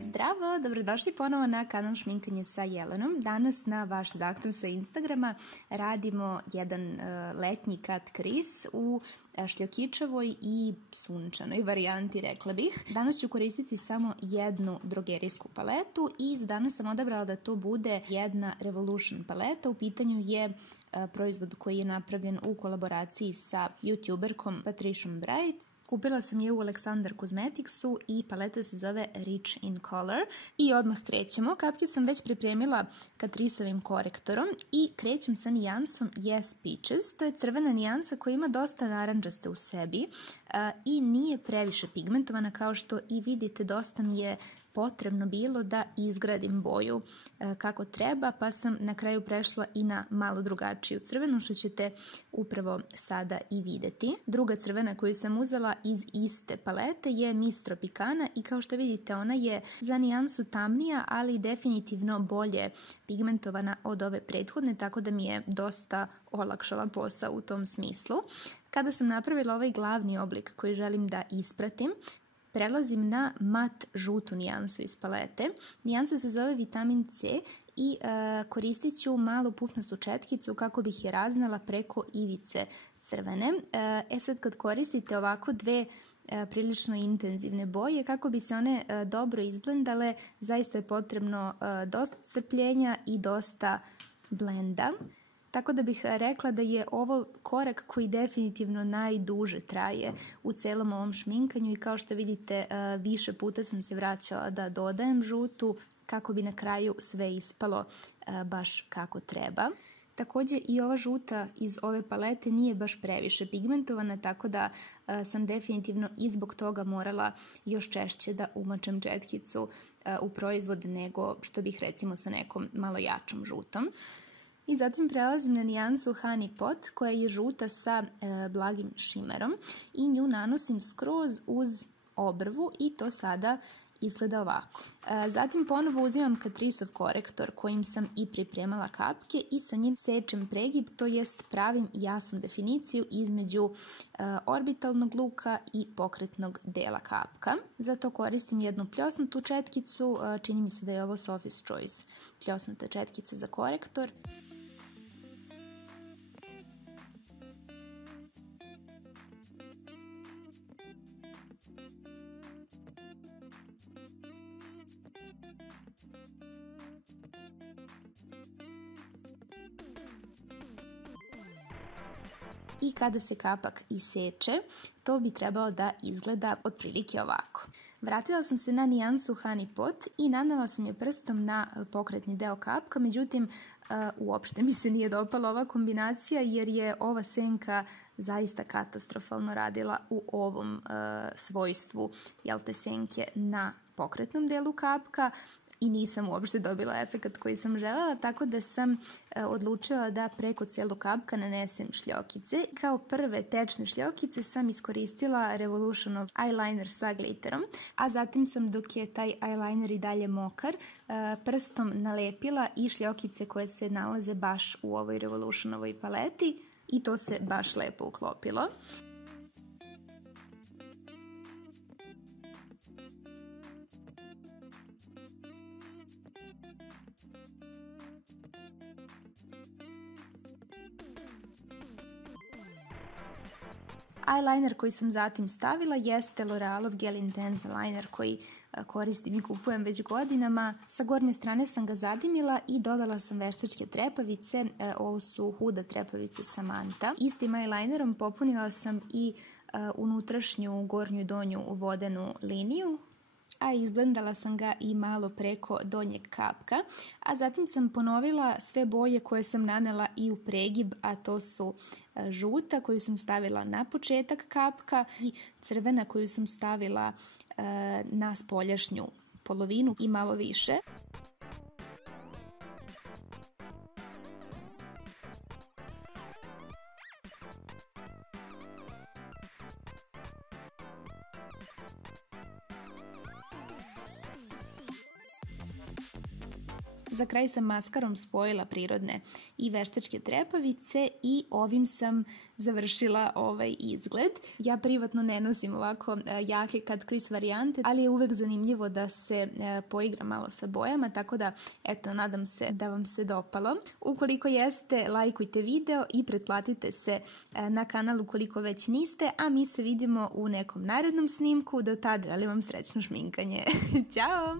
Zdravo, dobrodošli ponovo na kanal Šminkanje sa Jelenom. Danas na vaš zahtev sa Instagrama radimo jedan letnji cut crease u šljokičavoj i sunčanoj varijanti, rekla bih. Danas ću koristiti samo jednu drogerijsku paletu i za danas sam odabrala da to bude jedna Revolution paleta. U pitanju je proizvod koji je napravljen u kolaboraciji sa youtuberkom Patriciom Bright. Kupila sam je u Aleksandar Cosmeticsu i paleta se zove Rich in Color. I odmah krećemo. Kapke sam već pripremila Catriceovim korektorom i krećem sa nijansom Yes Peaches. To je crvena nijansa koja ima dosta naranđaste u sebi i nije previše pigmentovana, kao što i vidite. Dosta mi je potrebno bilo da izgradim boju kako treba, pa sam na kraju prešla i na malo drugačiju crvenu, što ćete upravo sada i vidjeti. Druga crvena koju sam uzela iz iste palete je Miss Tropicana i kao što vidite ona je za nijansu tamnija, ali definitivno bolje pigmentovana od ove prethodne, tako da mi je dosta olakšala posao u tom smislu. Kada sam napravila ovaj glavni oblik koji želim da ispratim, prelazim na mat žutu nijansu iz palete. Nijansa se zove Vitamin C i koristit ću malu pufnastu četkicu kako bih je raznala preko ivice crvene. Sad kad koristite ovako dve prilično intenzivne boje, kako bi se one dobro izblendale, zaista je potrebno dosta strpljenja i dosta blenda. Tako da bih rekla da je ovo korak koji definitivno najduže traje u celom ovom šminkanju i kao što vidite više puta sam se vraćala da dodajem žutu kako bi na kraju sve ispalo baš kako treba. Također i ova žuta iz ove palete nije baš previše pigmentovana, tako da sam definitivno i zbog toga morala još češće da umačem četkicu u proizvod nego što bih recimo sa nekom malo jačom žutom. I zatim prelazim na nijansu Honey Pot koja je žuta sa blagim šimerom i nju nanosim skroz uz obrvu i to sada izgleda ovako. Zatim ponovo uzimam Catriceov korektor kojim sam i pripremala kapke i sa njim sečem pregib, to jest pravim jasnu definiciju između orbitalnog luka i pokretnog dela kapka. Zato koristim jednu pljosnutu četkicu, čini mi se da je ovo Sophie's Choice pljosnuta četkica za korektor. I kada se kapak iseče, to bi trebalo da izgleda otprilike ovako. Vratila sam se na nijansu Honey Pot i nanela sam je prstom na pokretni deo kapka, međutim uopšte mi se nije dopala ova kombinacija jer je ova senka zaista katastrofalno radila u ovom svojstvu te senke na pokretnom delu kapka i nisam uopšte dobila efekat koji sam želela, tako da sam odlučila da preko cijelog kapka nanesem šljokice. Kao prve tečne šljokice sam iskoristila Revolutionov eyeliner sa glitterom, a zatim sam, dok je taj eyeliner i dalje mokar, prstom nalepila i šljokice koje se nalaze baš u ovoj Revolutionovoj paleti i to se baš lepo uklopilo. Eyeliner koji sam zatim stavila jeste L'Orealov Gel Intense Eyeliner koji koristim i kupujem već godinama. Sa gornje strane sam ga zadimila i dodala sam veštačke trepavice, ovo su Huda trepavice Samantha. Istim eyelinerom popunila sam i unutrašnju gornju i donju vodenu liniju, a izblendala sam ga i malo preko donjeg kapka, a zatim sam ponovila sve boje koje sam nanela i u pregib, a to su žuta koju sam stavila na početak kapka i crvena koju sam stavila na spoljašnju polovinu i malo više. Za kraj sam maskarom spojila prirodne i veštačke trepavice i ovim sam završila ovaj izgled. Ja privatno ne nosim ovako jake Kat Kris varijante, ali je uvek zanimljivo da se poigra malo sa bojama, tako da eto, nadam se da vam se dopalo. Ukoliko jeste, lajkujte video i pretplatite se na kanal ukoliko već niste, a mi se vidimo u nekom narednom snimku. Do tada, želim vam srećno šminkanje. Ćao!